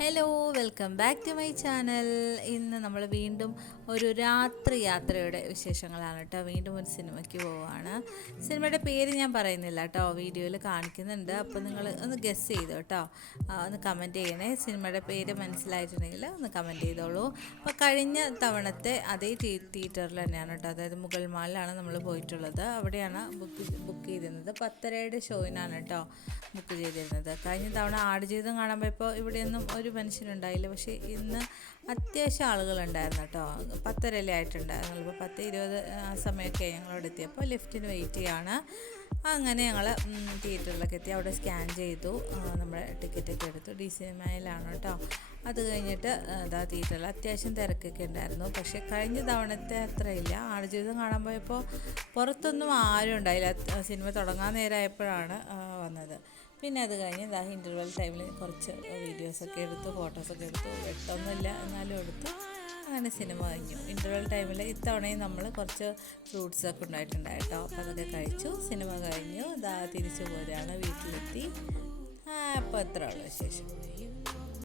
Hello welcome back to my channel. ഇന്ന് നമ്മൾ വീണ്ടും ഒരു രാത്രി യാത്രയുടെ വിശേഷങ്ങളാണ് കേട്ടോ. വീണ്ടും ഒരു സിനിമയ്ക്ക് പോവുകയാണ്. സിനിമയുടെ പേര് ഞാൻ പറയുന്നില്ല കേട്ടോ, വീഡിയോയിൽ കാണിക്കുന്നുണ്ട്. അപ്പോൾ നിങ്ങൾ ഒന്ന് ഗസ് ചെയ്തോ കേട്ടോ, ഒന്ന് കമൻറ്റ് ചെയ്യണേ. സിനിമയുടെ പേര് മനസ്സിലായിട്ടുണ്ടെങ്കിൽ ഒന്ന് കമൻറ്റ് ചെയ്തോളൂ. അപ്പോൾ കഴിഞ്ഞ തവണത്തെ അതേ തിയേറ്ററിൽ തന്നെയാണ് കേട്ടോ, അതായത് മുഗൾ മാളിലാണ് നമ്മൾ പോയിട്ടുള്ളത്. അവിടെയാണ് ബുക്ക് ചെയ്തിരുന്നത്. 10:30 ഷോയിനാണ് കേട്ടോ ബുക്ക് ചെയ്തിരുന്നത്. കഴിഞ്ഞ തവണ ആടുജീവിതം കാണാൻ പോയപ്പോൾ ഇവിടെയൊന്നും ഒരു മനുഷ്യനുണ്ടായില്ല. പക്ഷേ ഇന്ന് അത്യാവശ്യം ആളുകളുണ്ടായിരുന്നു കേട്ടോ. 10:30 ആയിട്ടുണ്ടായിരുന്നു. ഇപ്പോൾ 10:20 ആ സമയമൊക്കെ ഞങ്ങളവിടെ എത്തിയപ്പോൾ ലിഫ്റ്റിന് വെയിറ്റ് ചെയ്യാണ്. അങ്ങനെ ഞങ്ങൾ തിയേറ്ററിലൊക്കെ എത്തി. അവിടെ സ്കാൻ ചെയ്തു, നമ്മുടെ ടിക്കറ്റൊക്കെ എടുത്തു. ഡി സിനിമയിലാണ് കേട്ടോ. അത് കഴിഞ്ഞിട്ട് തിയേറ്ററിൽ അത്യാവശ്യം തിരക്കൊക്കെ ഉണ്ടായിരുന്നു. പക്ഷേ കഴിഞ്ഞ തവണത്തെ അത്രയില്ല. ആടുജീവിതം കാണാൻ പോയപ്പോൾ പുറത്തൊന്നും ആരും ഉണ്ടായില്ല. സിനിമ തുടങ്ങാൻ നേരമായപ്പോഴാണ് വന്നത്. പിന്നെ അത് കഴിഞ്ഞ് ഇൻ്റർവെൽ ടൈമിൽ കുറച്ച് വീഡിയോസൊക്കെ എടുത്തു, ഫോട്ടോസൊക്കെ എടുത്തു. വെട്ടൊന്നുമില്ല എന്നാലും എടുത്തു. അങ്ങനെ സിനിമ കഴിഞ്ഞു. ഇൻ്റർവെൽ ടൈമിൽ ഇത്തവണയും നമ്മൾ കുറച്ച് ഫ്രൂട്ട്സൊക്കെ ഉണ്ടായിട്ടുണ്ടായിട്ടോ. അപ്പോൾ അതൊക്കെ കഴിച്ചു. സിനിമ കഴിഞ്ഞു. തിരിച്ചു പോരാണ്, വീട്ടിലെത്തി. അപ്പോൾ എത്ര ഉള്ളു വിശേഷം.